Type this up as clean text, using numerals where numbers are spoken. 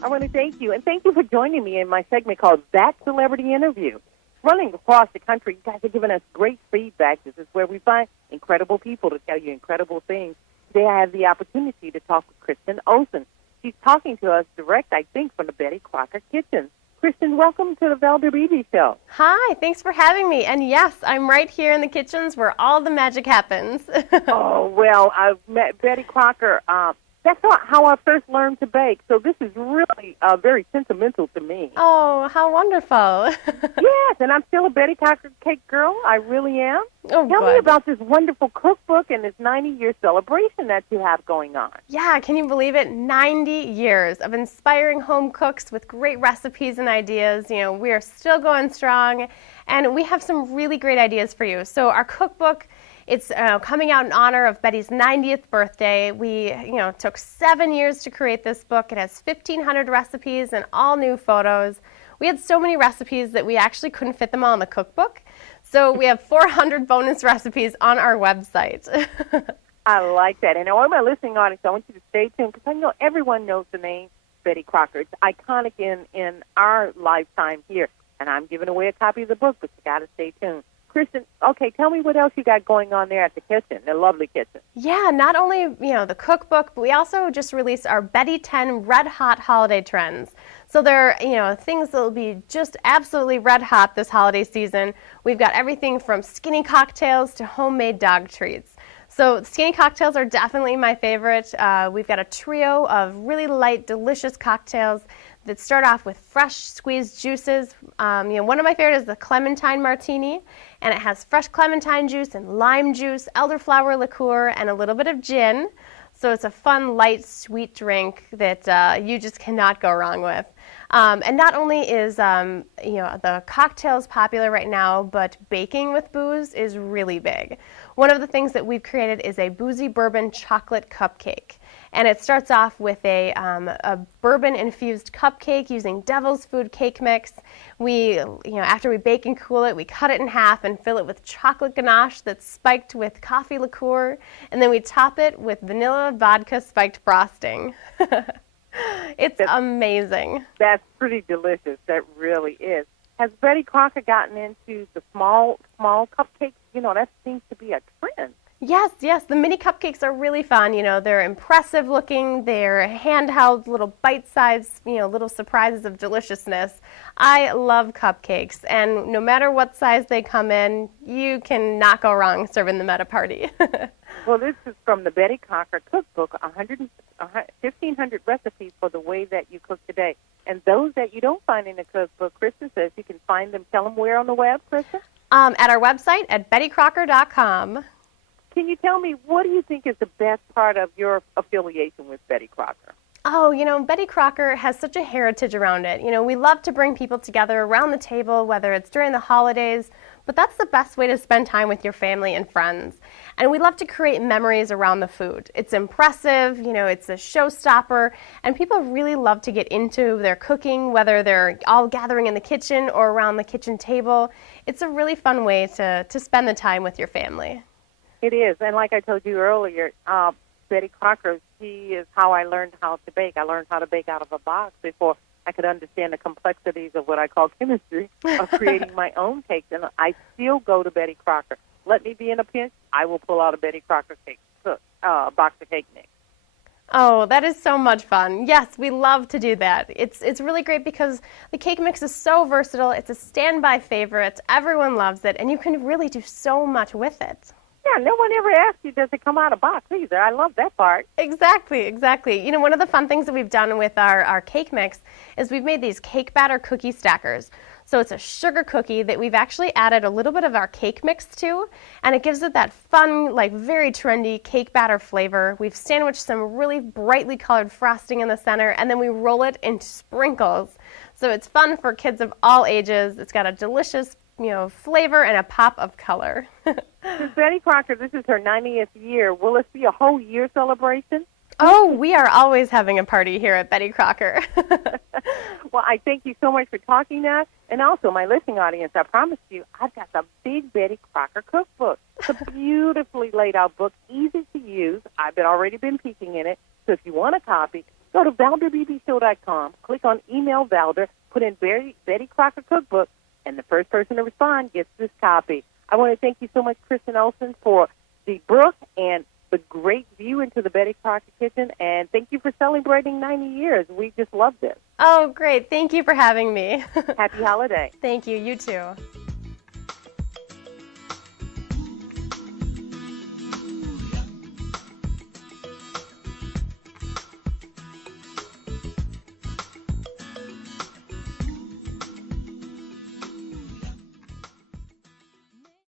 I want to thank you, and thank you for joining me in my segment called That Celebrity Interview. Running across the country, you guys are giving us great feedback. This is where we find incredible people to tell you incredible things. Today I have the opportunity to talk with Kristen Olsen. She's talking to us direct, I think, from the Betty Crocker kitchen. Kristen, welcome to the Velda Beebe Show. Hi, thanks for having me. And yes, I'm right here in the kitchens where all the magic happens. Oh, well, I've met Betty Crocker. That's how I first learned to bake, so this is really very sentimental to me. Oh, how wonderful. Yes, and I'm still a Betty Crocker cake girl. I really am. Oh, Tell good. me about this wonderful cookbook and this 90-year celebration that you have going on. Yeah, can you believe it? 90 years of inspiring home cooks with great recipes and ideas. You know, we are still going strong, and we have some really great ideas for you. So our cookbook, it's coming out in honor of Betty's 90th birthday. We, took 7 years to create this book. It has 1,500 recipes and all new photos. We had so many recipes that we actually couldn't fit them all in the cookbook. So we have 400 bonus recipes on our website. I like that. And all my listening audience, I want you to stay tuned because I know everyone knows the name Betty Crocker. It's iconic in our lifetime here. And I'm giving away a copy of the book, but you got to stay tuned. Kristen, okay, tell me what else you got going on there at the kitchen, the lovely kitchen. Yeah, not only, the cookbook, but we also just released our Betty 10 Red Hot Holiday Trends. So there are, things that will be just absolutely red hot this holiday season. We've got everything from skinny cocktails to homemade dog treats. So skinny cocktails are definitely my favorite. We've got a trio of really light, delicious cocktails that start off with fresh squeezed juices. One of my favorites is the clementine martini, and it has fresh clementine juice and lime juice, elderflower liqueur, and a little bit of gin. So it's a fun, light, sweet drink that you just cannot go wrong with. And not only is the cocktails popular right now, but baking with booze is really big. One of the things that we've created is a boozy bourbon chocolate cupcake. And it starts off with a bourbon-infused cupcake using Devil's Food cake mix. We, after we bake and cool it, we cut it in half and fill it with chocolate ganache that's spiked with coffee liqueur, and then we top it with vanilla vodka spiked frosting. It's amazing. That's pretty delicious. That really is. Has Betty Crocker gotten into the small cupcakes? That seems to be a trend. Yes. The mini cupcakes are really fun. They're impressive looking. They're handheld, little bite-sized, little surprises of deliciousness. I love cupcakes, and no matter what size they come in, you can not go wrong serving them at a party. Well, this is from the Betty Crocker cookbook, 1,500 recipes for the way that you cook today. And those that you don't find in the cookbook, Kristen says you can find them. Tell them where on the web, Kristen? At our website at bettycrocker.com. Can you tell me, what do you think is the best part of your affiliation with Betty Crocker? Oh, Betty Crocker has such a heritage around it. We love to bring people together around the table, whether it's during the holidays, but that's the best way to spend time with your family and friends. And we love to create memories around the food. It's impressive, it's a showstopper, and people really love to get into their cooking, whether they're all gathering in the kitchen or around the kitchen table. It's a really fun way to spend the time with your family. It is, and like I told you earlier, Betty Crocker, she is how I learned how to bake. I learned how to bake out of a box before I could understand the complexities of what I call chemistry of creating my own cakes, and I still go to Betty Crocker. Let me be in a pinch, I will pull out a Betty Crocker box of cake mix. Oh, that is so much fun. Yes, we love to do that. It's really great because the cake mix is so versatile. It's a standby favorite. Everyone loves it, and you can really do so much with it. Yeah, no one ever asked you, does it come out of box either? I love that part. Exactly. One of the fun things that we've done with our cake mix is we've made these cake batter cookie stackers. So it's a sugar cookie that we've actually added a little bit of our cake mix to, and it gives it that fun, very trendy cake batter flavor. We've sandwiched some really brightly colored frosting in the center, and then we roll it into sprinkles. So it's fun for kids of all ages. It's got a delicious flavor and a pop of color. Betty Crocker, this is her 90th year. Will this be a whole year celebration? Oh, we are always having a party here at Betty Crocker. Well, I thank you so much for talking now. And also, my listening audience, I promise you, I've got the big Betty Crocker cookbook. It's a beautifully laid out book, easy to use. I've already been peeking in it. So if you want a copy, go to ValderBBShow.com, click on Email Valder, put in Betty Crocker Cookbook, and the first person to respond gets this copy. I want to thank you so much, Kristen Olsen, for the book and the great view into the Betty Crocker kitchen, and thank you for celebrating 90 years. We just love this. Oh, great. Thank you for having me. Happy holiday. Thank you. You too.